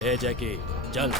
ए जैकी, चल।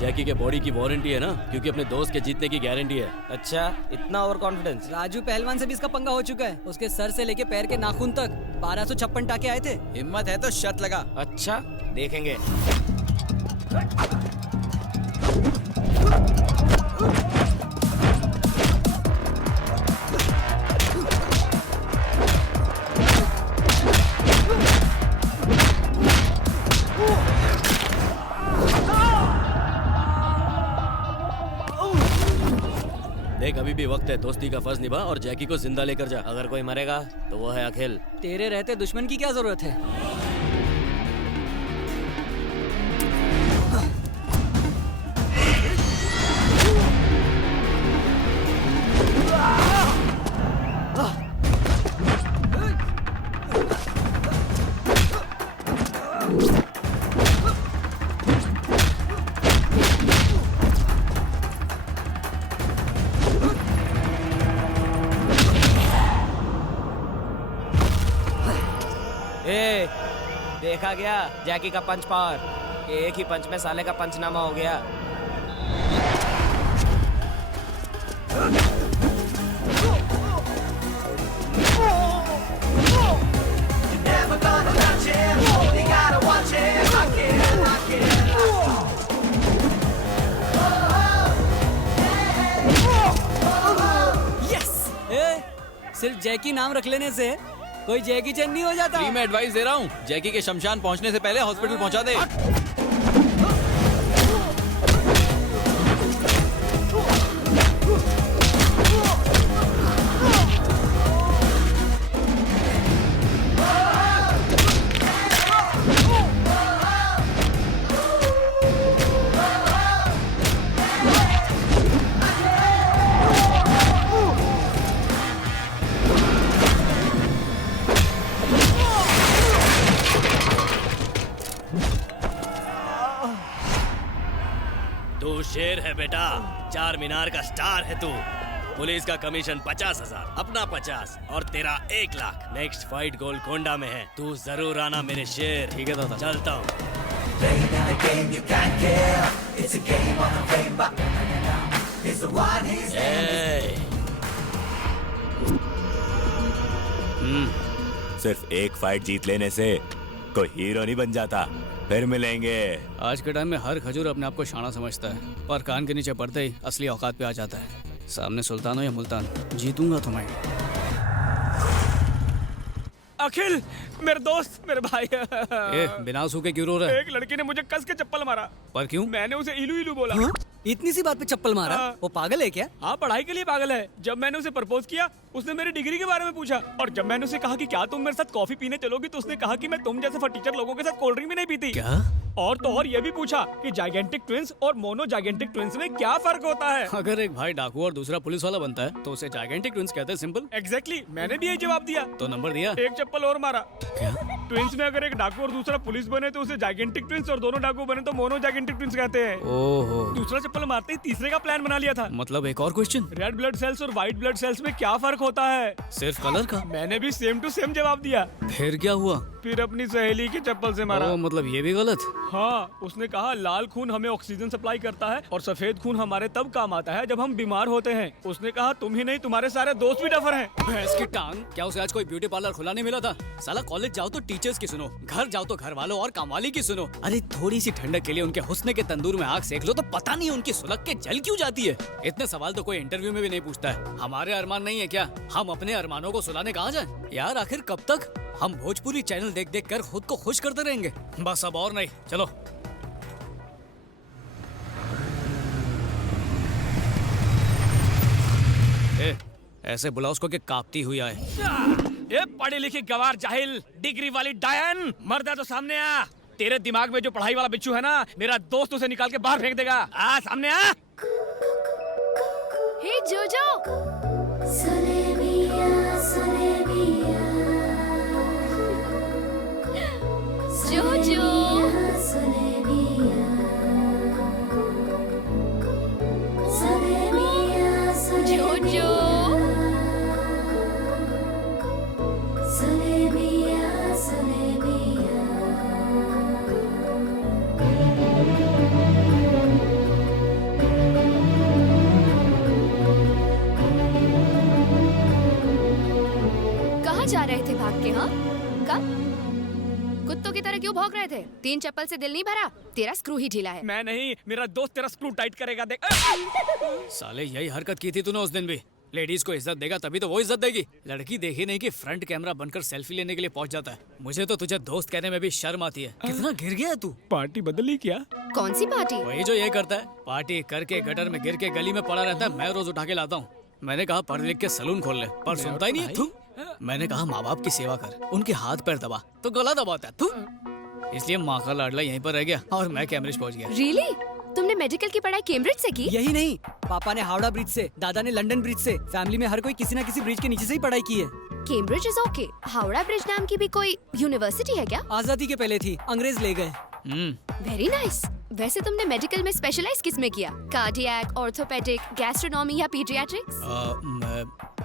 जैकी के बॉडी की वारंटी है ना, क्योंकि अपने दोस्त के जीतने की गारंटी है। अच्छा, इतना ओवर कॉन्फिडेंस। राजू पहलवान से भी इसका पंगा हो चुका है। उसके सर से लेके पैर के नाखून तक 1256 टाके आए थे। हिम्मत है तो शर्त लगा। अच्छा, देखेंगे। देख, अभी भी वक्त है, दोस्ती का फर्ज निभा और जैकी को जिंदा लेकर जा। अगर कोई मरेगा तो वो है अखिल। तेरे रहते दुश्मन की क्या जरूरत है? देखा गया जैकी का पंच पावर। एक ही पंच में साले का पंचनामा हो गया। सिर्फ जैकी नाम रख लेने से कोई जैकी चैन नहीं हो जाता। फ्री में एडवाइस दे रहा हूँ, जैकी के शमशान पहुँचने से पहले हॉस्पिटल पहुँचा दे। तू शेर है बेटा, चार मीनार का स्टार है तू। पुलिस का कमीशन 50,000, अपना 50 और तेरा 1 लाख। नेक्स्ट फाइट गोलकोंडा में है, तू जरूर आना मेरे शेर। ठीक है दादा, चलता हूँ। सिर्फ एक फाइट जीत लेने से कोई हीरो नहीं बन जाता। फिर मिलेंगे। आज के टाइम में हर खजूर अपने आप को शाना समझता है, पर कान के नीचे पड़ते ही असली औकात पे आ जाता है। सामने सुल्तान हो या मुल्तान, जीतूंगा तुम्हें। अखिल, मेरे दोस्त, मेरे भाई। बिना सूखे क्यों रो रहा है? एक लड़की ने मुझे कस के चप्पल मारा। पर क्यों? मैंने उसे इलू इलू बोला। हाँ? इतनी सी बात पे चप्पल मारा? हाँ। वो पागल है क्या? हाँ, पढ़ाई के लिए पागल है। जब मैंने उसे प्रपोज किया, उसने मेरी डिग्री के बारे में पूछा। और जब मैंने उसे कहा कि क्या तुम मेरे साथ कॉफी पीने चलोगी, तो उसने कहा कि मैं तुम जैसे फटीचर लोगों के साथ कोल्ड ड्रिंक भी नहीं पीती। क्या? और तो और ये भी पूछा कि जाइगेंटिक ट्विंस और मोनो जाइगेंटिक ट्विंस में क्या फर्क होता है। अगर एक भाई डाकू और दूसरा पुलिस वाला बनता है तो उसे जाइगेंटिक ट्विंस कहते हैं। सिंपल। एग्जैक्टली, मैंने भी यही जवाब दिया। तो नंबर दिया? एक चप्पल और मारा। क्या? ट्विंस में अगर एक डाकू और दूसरा पुलिस बने तो उसे जाइगेंटिक ट्विंस, और दोनों डाकू बने तो मोनो जाइगेंटिक ट्विंस कहते हैं। ओहो। दूसरा चप्पल मारते ही तीसरे का प्लान बना लिया था। मतलब एक और क्वेश्चन, रेड ब्लड सेल्स और व्हाइट ब्लड सेल्स में क्या फर्क होता है? सिर्फ कलर का? मैंने भी सेम टू सेम जवाब दिया। फिर क्या हुआ? फिर अपनी सहेली की चप्पल से मारा। मतलब ये भी गलत? हाँ, उसने कहा लाल खून हमें ऑक्सीजन सप्लाई करता है और सफेद खून हमारे तब काम आता है जब हम बीमार होते हैं। उसने कहा तुम ही नहीं, तुम्हारे सारे दोस्त भी डफर हैं। भैंस की टांग, क्या उसे आज कोई ब्यूटी पार्लर खुला नहीं मिला था? साला कॉलेज जाओ तो टीचर्स की सुनो, घर जाओ तो घर वालों और कामवाली की सुनो। अरे थोड़ी सी ठंडक के लिए उनके हुस्न के तंदूर में आग सेक लो तो पता नहीं उनकी सुलग के जल क्यों जाती है। इतने सवाल तो कोई इंटरव्यू में भी नहीं पूछता है। हमारे अरमान नहीं है क्या? हम अपने अरमानों को सुलाने कहाँ जाएं? यार आखिर कब तक हम भोजपुरी चैनल देख देख कर खुद को खुश करते रहेंगे? बस अब और नहीं, चलो। ऐसे बुलाओ उसको कि कांपती हुई आए। ये पढ़ी लिखी गवार जाहिल डिग्री वाली डायन, मर्द है तो सामने आ। तेरे दिमाग में जो पढ़ाई वाला बिच्छू है ना, मेरा दोस्त उसे निकाल के बाहर फेंक देगा। आ सामने आ। हे जोजो, जोजो, जोजो, कहाँ जा रहे थे भाग के? हाँ, कब? कुत्तों की तरह क्यों भौंक रहे थे? 3 चप्पल से दिल नहीं भरा? तेरा स्क्रू ही ढीला है। मैं नहीं, मेरा दोस्त तेरा स्क्रू टाइट करेगा, देख। साले यही हरकत की थी तूने उस दिन भी। लेडीज को इज्जत देगा तभी तो वो इज्जत देगी। लड़की देखी नहीं कि फ्रंट कैमरा बनकर सेल्फी लेने के लिए पहुंच जाता है। मुझे तो तुझे दोस्त कहने में भी शर्म आती है। कितना गिर गया तू। पार्टी बदली क्या? कौन सी पार्टी? वही जो ये करता है, पार्टी करके गटर में गिर के गली में पड़ा रहता है। मैं रोज उठा के लाता हूँ। मैंने कहा पढ़ लिख के सलून खोल ले, पर सुनता ही नहीं है। तू मैंने कहा माँ बाप की सेवा कर, उनके हाथ पैर दबा, तो गला दबाता है तू। इसलिए माँ का लाडला यहीं पर रह गया और मैं कैम्ब्रिज पहुँच गया। रियली? तुमने मेडिकल की पढ़ाई कैम्ब्रिज से की? यही नहीं, पापा ने हावड़ा ब्रिज से, दादा ने लंदन ब्रिज से। फैमिली में हर कोई किसी न किसी ब्रिज के नीचे से ही पढ़ाई की है। Cambridge is okay. Howrah bridge नाम की भी कोई यूनिवर्सिटी है क्या? आजादी के पहले थी, अंग्रेज ले गए। Very nice. वैसे तुमने मेडिकल में स्पेशलाइज किस में किया? कार्डियक, ऑर्थोपेडिक, गैस्ट्रोनॉमी या पीडियाट्रिक्स?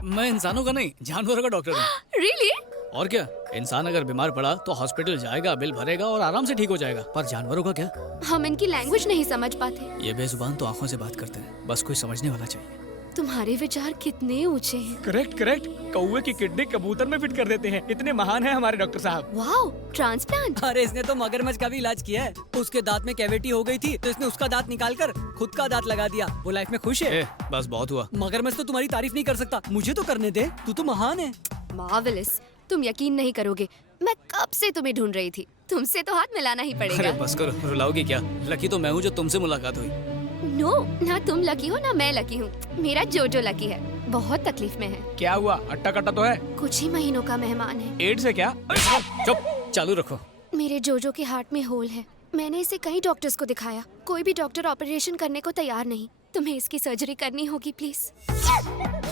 मैं इंसानों का नहीं, जानवरों का डॉक्टर हूँ। रियली? और क्या, इंसान अगर बीमार पड़ा तो हॉस्पिटल जाएगा, बिल भरेगा और आराम से ठीक हो जाएगा। पर जानवरों का क्या? हम इनकी लैंग्वेज नहीं समझ पाते। ये बेजुबान तो आंखों से बात करते हैं, बस कोई समझने वाला चाहिए। तुम्हारे विचार कितने ऊंचे हैं। Correct correct. कौवे की किडनी कबूतर में फिट कर देते हैं, इतने महान है हमारे डॉक्टर साहब। Wow, transplant. अरे इसने तो मगरमच्छ का भी इलाज किया है। उसके दांत में कैविटी हो गई थी तो इसने उसका दांत निकालकर खुद का दांत लगा दिया। वो लाइफ में खुश है। बस बहुत हुआ। मगरमच्छ तो तुम्हारी तारीफ नहीं कर सकता, मुझे तो करने दे, तू तो महान है। मार्वेलस। तुम यकीन नहीं करोगे, मैं कब से तुम्हें ढूंढ रही थी। तुमसे तो हाथ मिलाना ही अरे पड़ेगा। बस करो, रुलाओगी क्या? लकी तो मैं हूँ जो तुमसे मुलाकात हुई। नो, ना तुम लकी हो ना मैं लकी हूँ। मेरा जोजो लकी है, बहुत तकलीफ में है। क्या हुआ? अट्टा कट्टा तो है? कुछ ही महीनों का मेहमान है। एड्स है क्या? चुप, चालू रखो। मेरे जोजो के हार्ट में होल है। मैंने इसे कई डॉक्टर्स को दिखाया, कोई भी डॉक्टर ऑपरेशन करने को तैयार नहीं। तुम्हें इसकी सर्जरी करनी होगी प्लीज।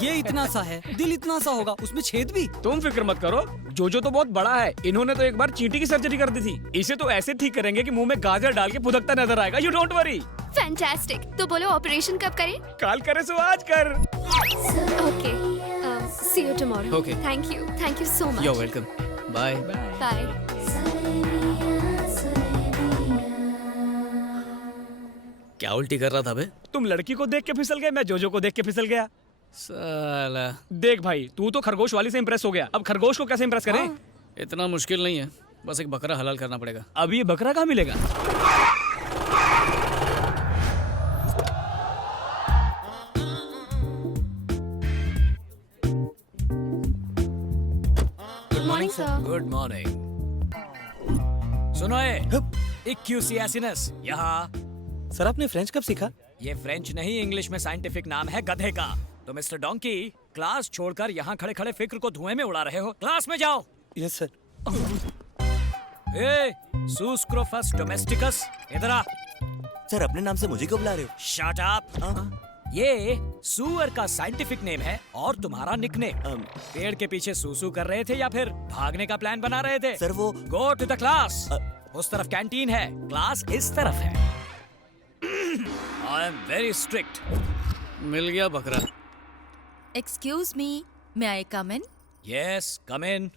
ये इतना सा है, दिल इतना सा होगा, उसमें छेद भी। तुम फिक्र मत करो, जोजो तो बहुत बड़ा है। इन्होंने तो एक बार चींटी की सर्जरी कर दी थी। इसे तो ऐसे ठीक करेंगे कि मुंह में गाजर डाल के फुदकता नजर आएगा। You don't worry. फैंटास्टिक। तो बोलो ऑपरेशन कब करें? काल करे सो आज कर। Okay, see you tomorrow. Okay. Thank you so much. You're welcome. Bye. Bye. क्या उल्टी कर रहा था बे? तुम लड़की को देख के फिसल गए, मैं जोजो को देख के फिसल गया। साला, देख भाई, तू तो खरगोश वाली से इम्प्रेस हो गया, अब खरगोश को कैसे इम्प्रेस करें? इतना मुश्किल नहीं है, बस एक बकरा हलाल करना पड़ेगा। अब ये बकरा कहाँ मिलेगा? Good morning sir. Good morning. सुनो इक्यूसियासिनस, यहाँ। सर आपने फ्रेंच कब सीखा? ये फ्रेंच नहीं, इंग्लिश में साइंटिफिक नाम है गधे का। तो मिस्टर डोंकी, क्लास छोड़कर यहाँ खड़े खड़े फिक्र को धुएं में उड़ा रहे हो। क्लास में जाओ। Yes sir. ए, सूस्क्रोफस डोमेस्टिकस, इधर आ। सर अपने नाम से मुझे क्यों बुला रहे हो? Shut up. ये सुअर का साइंटिफिक नेम है और तुम्हारा निकनेम। पेड़ के पीछे सूसू कर रहे थे या फिर भागने का प्लान बना रहे थे? सर वो गो टू द क्लास। उस तरफ कैंटीन है, क्लास इस तरफ है। I am very strict. मिल गया बकरा। Excuse me, may I come in? Yes, come in.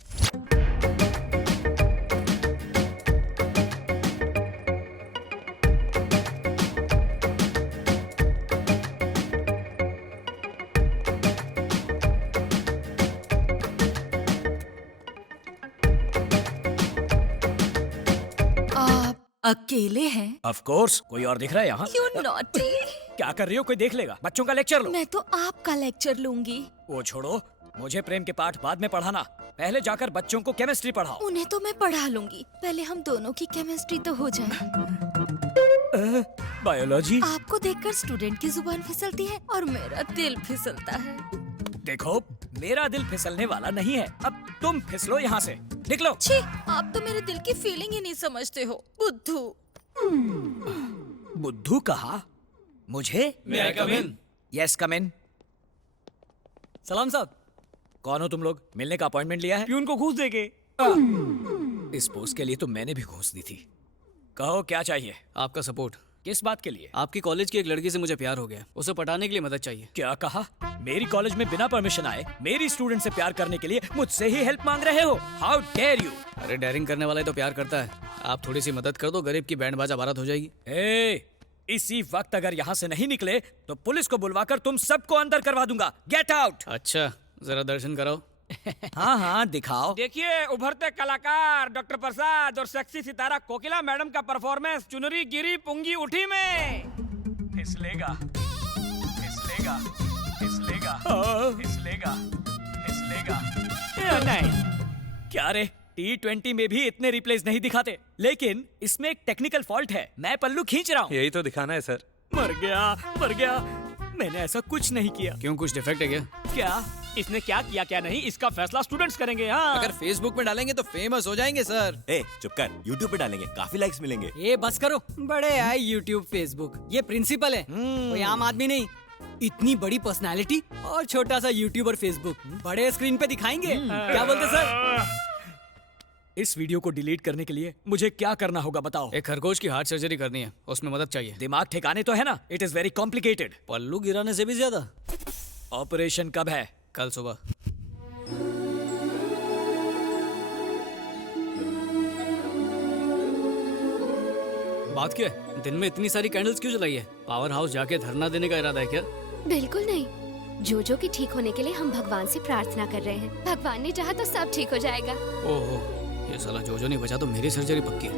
आप अकेले हैं? ऑफ कोर्स, कोई और दिख रहा है यहाँ? You naughty! क्या कर रही हो? कोई देख लेगा। बच्चों का लेक्चर लो। मैं तो आपका लेक्चर लूंगी। वो छोड़ो, मुझे प्रेम के पाठ बाद में पढ़ाना। पहले जाकर बच्चों को केमिस्ट्री पढ़ाओ। उन्हें तो मैं पढ़ा लूंगी, पहले हम दोनों की केमिस्ट्री तो हो जाए। बायोलॉजी। आपको देखकर स्टूडेंट की जुबान फिसलती है और मेरा दिल फिसलता है। देखो, मेरा दिल फिसलने वाला नहीं है। अब तुम फिसलो यहाँ से, निकलो। छी, आप तो मेरे दिल की फीलिंग ही नहीं समझते हो बुद्धू। बुद्धू कहा? मुझे? यस कम इन। सलाम साहब। कौन हो तुम लोग? मिलने का अपॉइंटमेंट लिया है? प्यून को घूस देके। इस पोस्ट के लिए तो मैंने भी घूस दी थी। कहो क्या चाहिए? आपका सपोर्ट। किस बात के लिए? आपकी कॉलेज की एक लड़की से मुझे प्यार हो गया, उसे पटाने के लिए मदद चाहिए। क्या कहा? मेरी कॉलेज में बिना परमिशन आए मेरी स्टूडेंट से प्यार करने के लिए मुझसे ही हेल्प मांग रहे हो? How dare you! अरे डेयरिंग करने वाला ही तो प्यार करता है। आप थोड़ी सी मदद कर दो, गरीब की बैंड बाजा बारात हो जाएगी। इसी वक्त अगर यहाँ से नहीं निकले तो पुलिस को बुलवाकर तुम सबको अंदर करवा दूंगा। Get out! अच्छा, जरा दर्शन कराओ। हाँ हाँ दिखाओ। देखिए उभरते कलाकार डॉक्टर प्रसाद और सेक्सी सितारा कोकिला मैडम का परफॉर्मेंस चुनरी गिरी पुंगी उठी में। फिसलेगा, फिसलेगा, फिसलेगा, फिसलेगा, फिसलेगा। नहीं, क्या रे, T20 में भी इतने रिप्लेस नहीं दिखाते, लेकिन इसमें एक टेक्निकल फॉल्ट है। मैं पल्लू खींच रहा हूँ। यही तो दिखाना है सर। मर गया, मर गया। मैंने ऐसा कुछ नहीं किया। क्यों, कुछ डिफेक्ट है क्या? क्या? इसने क्या किया क्या नहीं, इसका फैसला स्टूडेंट्स करेंगे। हाँ, अगर फेसबुक में डालेंगे तो फेमस हो जाएंगे सर। ए चुप कर, YouTube पे डालेंगे, काफी लाइक्स मिलेंगे। ये बस करो, बड़े आए यूट्यूब फेसबुक। ये प्रिंसिपल है, कोई आम आदमी नहीं। इतनी बड़ी पर्सनालिटी और छोटा सा यूट्यूब और फेसबुक, बड़े स्क्रीन पे दिखाएंगे। क्या बोलते सर? इस वीडियो को डिलीट करने के लिए मुझे क्या करना होगा बताओ? एक खरगोश की हार्ट सर्जरी करनी है, उसमें मदद चाहिए। दिमाग ठिकाने तो है ना? It is very complicated. पल्लू गिराने से भी ज्यादा। ऑपरेशन कब है? कल सुबह। बात क्या है? दिन में इतनी सारी कैंडल्स क्यों जलाई है? पावर हाउस जाके धरना देने का इरादा है क्या? बिल्कुल नहीं, जोजो के ठीक होने के लिए हम भगवान से प्रार्थना कर रहे हैं। भगवान ने चाहा तो सब ठीक हो जाएगा। ओहो, ये साला जोजो नहीं बचा तो मेरी सर्जरी पक्की है।